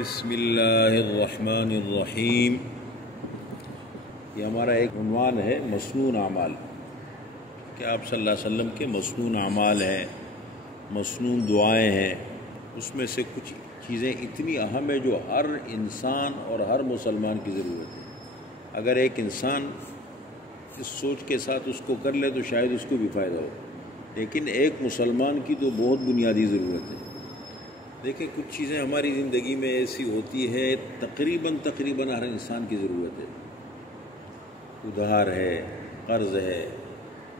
بسم اللہ الرحمن الرحیم۔ یہ ہمارا ایک عنوان ہے مسنون اعمال، کہ آپ صلی اللہ علیہ وسلم کے مسنون اعمال ہیں، مسنون دعائیں ہیں۔ اس میں سے کچھ چیزیں اتنی اہم ہیں جو ہر انسان اور ہر مسلمان کی ضرورت ہے۔ اگر ایک انسان اس سوچ کے ساتھ اس کو کر لے تو شاید اس کو بھی فائدہ ہو، لیکن ایک مسلمان کی تو بہت بنیادی ضرورت ہے۔ دیکھیں، کچھ چیزیں ہماری زندگی میں ایسی ہوتی ہے تقریباً ہر انسان کی ضرورت ہے۔ ادھار ہے، قرض ہے۔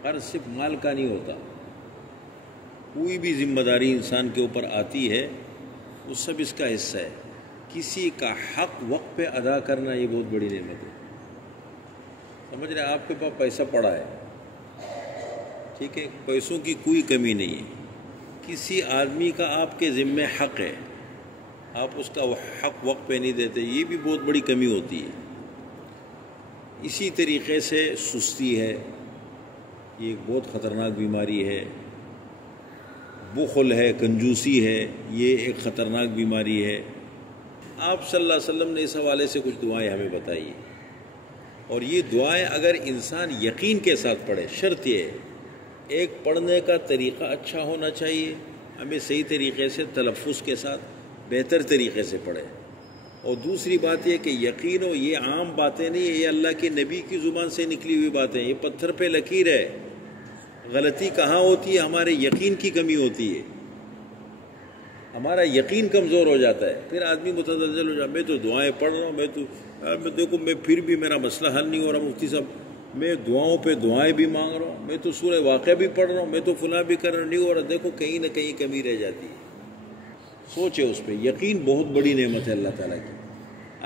قرض صرف مال کا نہیں ہوتا، کوئی بھی ذمہ داری انسان کے اوپر آتی ہے وہ سب اس کا حصہ ہے۔ کسی کا حق وقت پہ ادا کرنا یہ بہت بڑی نعمت ہے۔ سمجھ رہے ہیں؟ آپ کے پاس پیسہ پڑا ہے، ٹھیک ہے، پیسوں کی کوئی کمی نہیں ہے، کسی آدمی کا آپ کے ذمہ حق ہے، آپ اس کا حق وقت پہ نہیں دیتے، یہ بھی بہت بڑی کمی ہوتی ہے۔ اسی طریقے سے سستی ہے، یہ ایک بہت خطرناک بیماری ہے۔ بخل ہے، کنجوسی ہے، یہ ایک خطرناک بیماری ہے۔ آپ صلی اللہ علیہ وسلم نے اس حوالے سے کچھ دعائیں ہمیں بتائی ہیں، اور یہ دعائیں اگر انسان یقین کے ساتھ پڑھے، شرط یہ ہے ایک پڑھنے کا طریقہ اچھا ہونا چاہیے، ہمیں صحیح طریقے سے تلفظ کے ساتھ بہتر طریقے سے پڑھے، اور دوسری بات یہ کہ یقین ہو یہ عام باتیں نہیں ہیں، یہ اللہ کے نبی کی زبان سے نکلی ہوئی باتیں، یہ پتھر پہ لکیر ہے۔ غلطی کہاں ہوتی ہے؟ ہمارے یقین کی کمی ہوتی ہے، ہمارا یقین کمزور ہو جاتا ہے، پھر آدمی متزلزل ہو جاتا ہے۔ میں تو دعائیں پڑھ رہا ہوں، دیکھو میں پھر بھی میرا مسئلہ حل نہیں ہو رہا، مفتی صاحب میں دعاؤں پہ دعائیں بھی مانگ رہا ہوں، میں تو سورہ واقعہ بھی پڑھ رہا ہوں، میں تو فلاں بھی کر رہا ہوں، نہیں ہو رہا۔ دیکھو کہیں نہ کہیں کمی رہ جاتی ہے۔ سوچے اس پہ، یقین بہت بڑی نعمت ہے اللہ تعالیٰ کی۔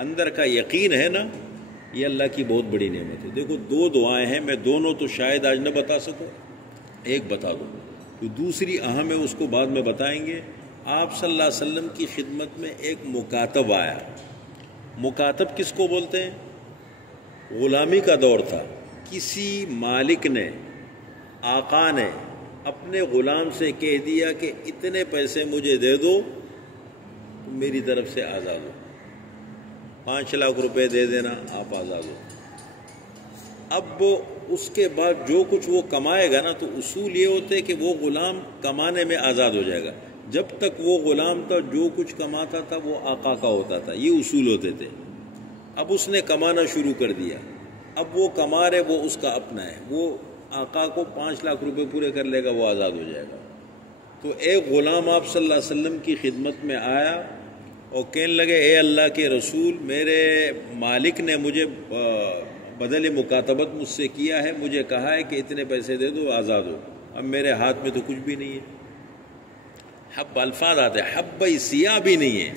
اندر کا یقین ہے نا، یہ اللہ کی بہت بڑی نعمت ہے۔ دیکھو دو دعائیں ہیں، میں دونوں تو شاید آج نہ بتا سکوں، ایک بتا دوں، تو دوسری اہم ہے، اس کو بعد میں بتائیں گے۔ آپ صلی اللہ علیہ وسلم کی خدمت میں ایک مکاتب آیا۔ مکاتب کس کو بولتے ہیں؟ غلامی کا دور تھا، کسی مالک نے، آقا نے اپنے غلام سے کہہ دیا کہ اتنے پیسے مجھے دے دو، میری طرف سے آزاد ہو، 5 لاکھ روپے دے دینا، آپ آزاد ہو۔ اب اس کے بعد جو کچھ وہ کمائے گا نا، تو اصول یہ ہوتے کہ وہ غلام کمانے میں آزاد ہو جائے گا۔ جب تک وہ غلام تھا جو کچھ کماتا تھا وہ آقا کا ہوتا تھا، یہ اصول ہوتے تھے۔ اب اس نے کمانا شروع کر دیا، اب وہ کما رہے، وہ اس کا اپنا ہے، وہ آقا کو 5 لاکھ روپے پورے کر لے گا، وہ آزاد ہو جائے گا۔ تو ایک غلام آپ صلی اللہ علیہ وسلم کی خدمت میں آیا اور کہنے لگے، اے اللہ کے رسول، میرے مالک نے مجھے بدل مکاتبت مجھ سے کیا ہے، مجھے کہا ہے کہ اتنے پیسے دے دو، آزاد ہو، اب میرے ہاتھ میں تو کچھ بھی نہیں ہے۔ حب الفاظ آتے ہیں، حب سیاہ بھی نہیں ہے،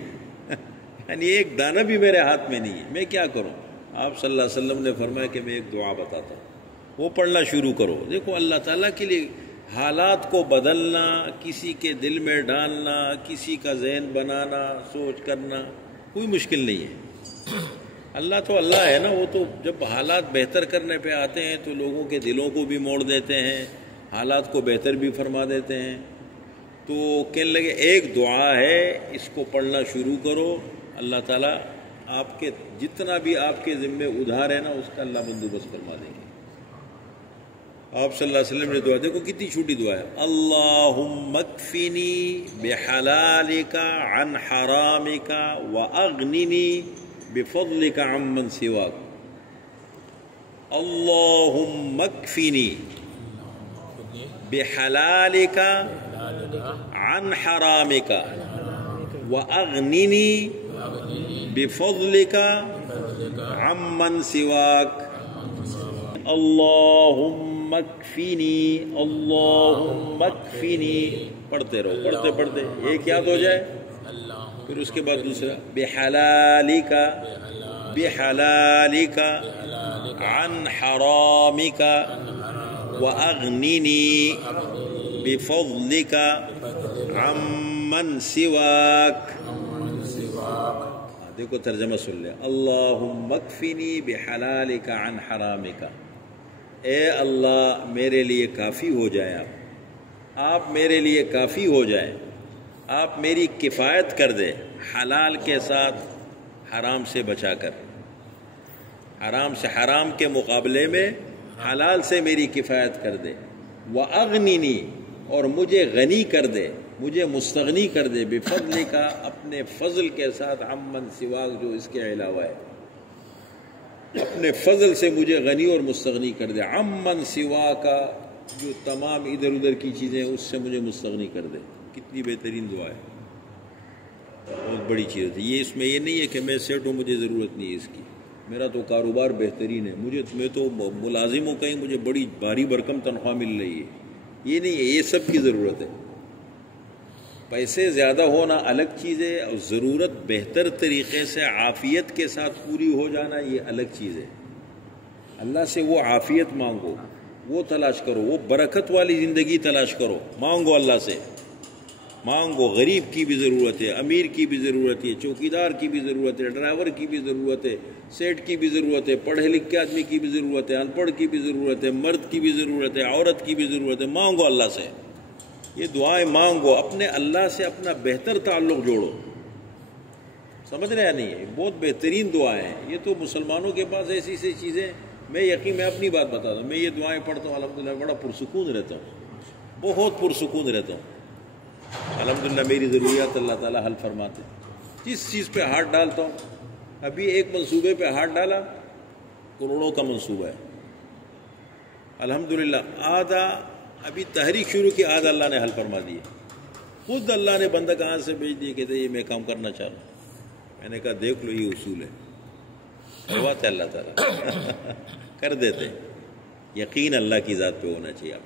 یعنی ایک دانہ بھی میرے ہاتھ میں نہیں ہے، میں کیا کروں؟ آپ صلی اللہ علیہ وسلم نے فرمایا کہ میں ایک دعا بتاتا ہوں، وہ پڑھنا شروع کرو۔ دیکھو اللہ تعالیٰ کے لیے حالات کو بدلنا، کسی کے دل میں ڈالنا، کسی کا ذہن بنانا، سوچ کرنا کوئی مشکل نہیں ہے۔ اللہ تو اللہ ہے نا، وہ تو جب حالات بہتر کرنے پہ آتے ہیں تو لوگوں کے دلوں کو بھی موڑ دیتے ہیں، حالات کو بہتر بھی فرما دیتے ہیں۔ تو کہنے لگے ایک دعا ہے، اس کو پڑھنا شروع کرو، اللہ تعالیٰ آپ کے جتنا بھی آپ کے ذمے ادھار ہے نا، اس کا اللہ بندوبست فرما دیں گے۔ آپ صلی اللہ علیہ وسلم نے دعا، دیکھو کتنی چھوٹی دعا ہے، اللہم اکفنی بحلالک عن حرامک واغننی بفضلک عمن سواک۔ اللہم اکفنی بحلالک عن حرامک واغننی بفضلک عمن سواک۔ اللہم اکفنی، اللہم اکفنی، پڑھتے رہو، پڑھتے پڑھتے ایک یاد ہو جائے، پھر اس کے بعد دوسرا، بحلالک، بحلالک عن حرامک واغننی بفضلک عمن سواک۔ دیکھو ترجمہ سن لے، اللہم اکفنی بحلالک عن حرامک، اے اللہ میرے لیے کافی ہو جائے، آپ میرے لیے کافی ہو جائیں آپ میری کفایت کر دے حلال کے ساتھ حرام سے بچا کر، حرام سے، حرام کے مقابلے میں حلال سے میری کفایت کر دے، وَأَغْنِنِي، اور مجھے غنی کر دے، مجھے مستغنی کر دے، بفضل کا، اپنے فضل کے ساتھ، عمن سواک، جو اس کے علاوہ ہے، اپنے فضل سے مجھے غنی اور مستغنی کر دے، عمن سوا کا، جو تمام ادھر ادھر کی چیزیں اس سے مجھے مستغنی کر دے۔ کتنی بہترین دعا ہے، بہت بڑی چیز ہے یہ۔ اس میں یہ نہیں ہے کہ میں سیٹ ہوں، مجھے ضرورت نہیں ہے اس کی، میرا تو کاروبار بہترین ہے، میں تو ملازم ہوں کہیں، مجھے بڑی بھاری بھرکم تنخواہ مل رہی ہے، یہ نہیں ہے، یہ سب کی ضرورت ہے۔ پیسے زیادہ ہونا الگ چیز ہے، اور ضرورت بہتر طریقے سے عافیت کے ساتھ پوری ہو جانا یہ الگ چیز ہے۔ اللہ سے وہ عافیت مانگو، وہ تلاش کرو، وہ برکت والی زندگی تلاش کرو، مانگو اللہ سے، مانگو۔ غریب کی بھی ضرورت ہے، امیر کی بھی ضرورت ہے، چوکیدار کی بھی ضرورت ہے، ڈرائیور کی بھی ضرورت ہے، سیٹ کی بھی ضرورت ہے، پڑھے لکھے آدمی کی بھی ضرورت ہے، ان پڑھ کی بھی ضرورت ہے، مرد کی بھی ضرورت ہے، عورت کی بھی ضرورت ہے۔ مانگو اللہ سے، یہ دعائیں مانگو، اپنے اللہ سے اپنا بہتر تعلق جوڑو۔ سمجھ رہے ہیں نہیں؟ ہے بہت بہترین دعائیں ہیں یہ تو۔ مسلمانوں کے پاس ایسی ایسی چیزیں، میں اپنی بات بتا دوں، میں یہ دعائیں پڑھتا ہوں الحمدللہ، بڑا پرسکون رہتا ہوں، بہت پرسکون رہتا ہوں الحمدللہ۔ میری ضروریات اللہ تعالیٰ حل فرماتے ہیں، جس چیز پہ ہاتھ ڈالتا ہوں۔ ابھی ایک منصوبے پہ ہاتھ ڈالا، کروڑوں کا منصوبہ ہے الحمدللہ، آدھا ابھی تحریک شروع کی، آدھا اللہ نے حل فرما دی، خود اللہ نے بندہ کہاں سے بھیج دیے، کہتے یہ میں کام کرنا چاہ رہا ہوں۔ میں نے کہا دیکھ لو، یہ اصول ہے، بات ہے اللہ تعالیٰ کر دیتے۔ یقین اللہ کی ذات پہ ہونا چاہیے آپ